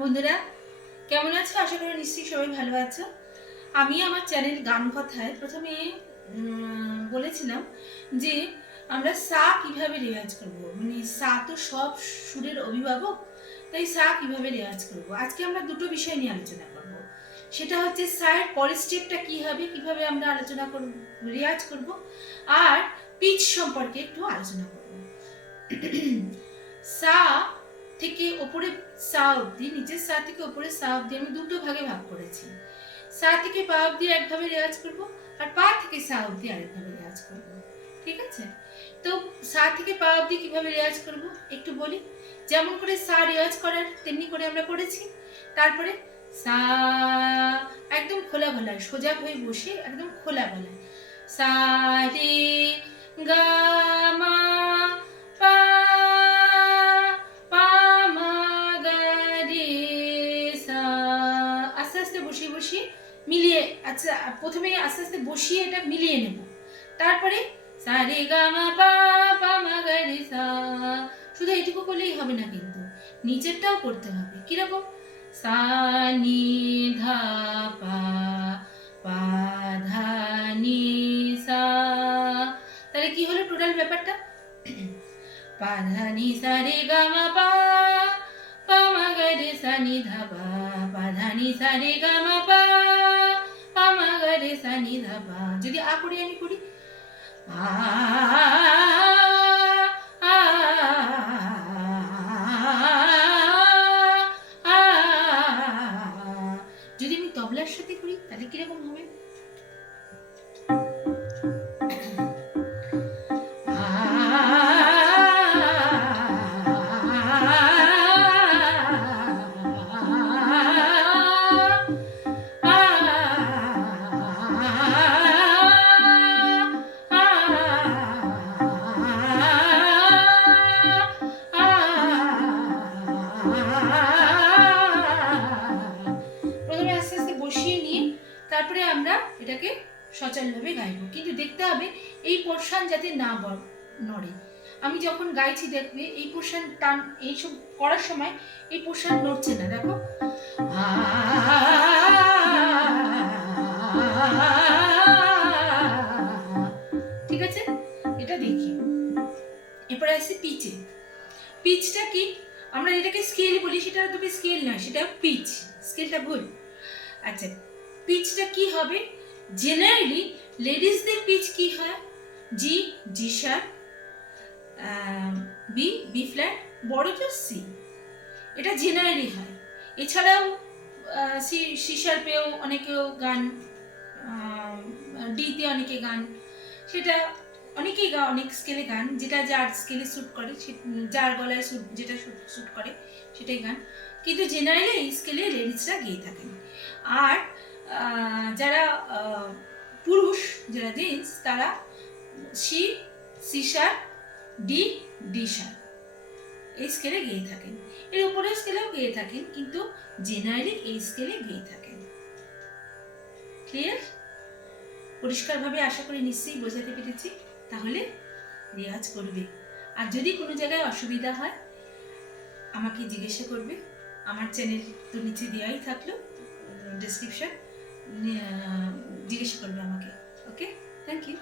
বন্ধুরা কেমন আছো? আশা করি নিশ্চয়ই সবাই ভালো আছো। আমি আমার চ্যানেল গান কথায় প্রথমে বলেছিলাম যে আমরা সা কিভাবে রেওয়াজ করব, মানে সা তো সব সুরের অভিভাবক, তাই সা কিভাবে রেওয়াজ করব। আজকে আমরা দুটো বিষয় নিয়ে আলোচনা করব। সেটা হচ্ছে সা এর পরের স্টেপটা কি হবে, কিভাবে আমরা আলোচনা করব, রেওয়াজ করব, আর পিচ সম্পর্কে একটু আলোচনা করব। সা থেকে ওপরে সা অবধি, নিচের সা থেকে ওপরে সা অবধি আমি দুটো ভাগে ভাগ করেছি। সা থেকে পা অবধি একভাবে রেওয়াজ করব, আর পা থেকে সা অবধি আরেকভাবে রেওয়াজ করব। ঠিক আছে? তো সা থেকে পা অবধি কিভাবে রেওয়াজ করব একটু বলি। যেমন করে সা রেওয়াজ করার তেমনি করে আমরা করেছি। তারপরে সা একদম খোলা গলায়, সোজা হয়ে বসে একদম খোলা গলায় সা রে গা মা পা পা মা গা রে সা, আস্তে আস্তে বসিয়ে বসিয়ে মিলিয়ে, আচ্ছা প্রথমে আস্তে আস্তে বসিয়ে এটা মিলিয়ে নেব। তারপরে সা রে গা মা পা পা মা গা রে সা। শুধু এটুকু করলেই হবে না, কিন্তু নিচেরটাও করতে হবে। কিরকম? সা নি ধা পা পা ধা নি সা। তাহলে কি হলো টোটাল ব্যাপারটা? পা ধা নি সা রে গা মা পা পা মা গা রে সা নি ধা পা পা ধা নি সা রে গা মা পা পা মা গা রে সা নি ধা পা। যদি আ করি, আমি করি আ আ আ। যদি আমি তবলার সাথে করি তাহলে কিরকম হবে? প্রথমে আস্তে আস্তে বসিয়ে নিয়ে তারপরে আমরা এটাকে সচলভাবে গাইব, কিন্তু দেখতে হবে এই পোরশন যাতে না নড়ে। আমি যখন গাইছি দেখবে এই পোরশন টান, এইসব করার সময় এই পোরশন নড়ছে না, দেখো। ঠিক আছে, এটা দেখি। এরপরে আসছে পিচে। পিচটা কি? আমরা এটাকে স্কেল বলি, সেটা তবে স্কেল নয়, সেটা পিচ। স্কেলটা ভুল। আচ্ছা, পিচটা কি হবে? জেনারেলি লেডিসদের পিচ কি হয়? G, G sharp, B, B flat, বড় জোর সি। এটা জেনারেলি হয়। এছাড়াও সি শার্পেও অনেকেও গান, ডিতে অনেকে গান, সেটা অনেকেই অনেক স্কেলে গান, যেটা যার স্কেলে শ্যুট করে, যার গলায় যেটা শ্যুট করে সেটাই গান। কিন্তু জেনারেলি এই স্কেলে লেডিসরা গেয়ে থাকেন। আর যারা পুরুষ, যারা জেন্টস, তারা C, C sharp, D, D sharp এই স্কেলে গেয়ে থাকেন। এর উপরের স্কেলেও গেয়ে থাকেন, কিন্তু জেনারেলি এই স্কেলে গেয়ে থাকেন। ক্লিয়ার? পরিষ্কারভাবে আশা করি নিশ্চয়ই বোঝাতে পেরেছি। তাহলে রেওয়াজ করবে। আর যদি কোনো জায়গায় অসুবিধা হয় আমাকে জিজ্ঞাসা করবে। আমার চ্যানেল তো নিচে দেওয়াই থাকলো ডেসক্রিপশন, জিজ্ঞাসা করবে আমাকে। ওকে, থ্যাংক ইউ।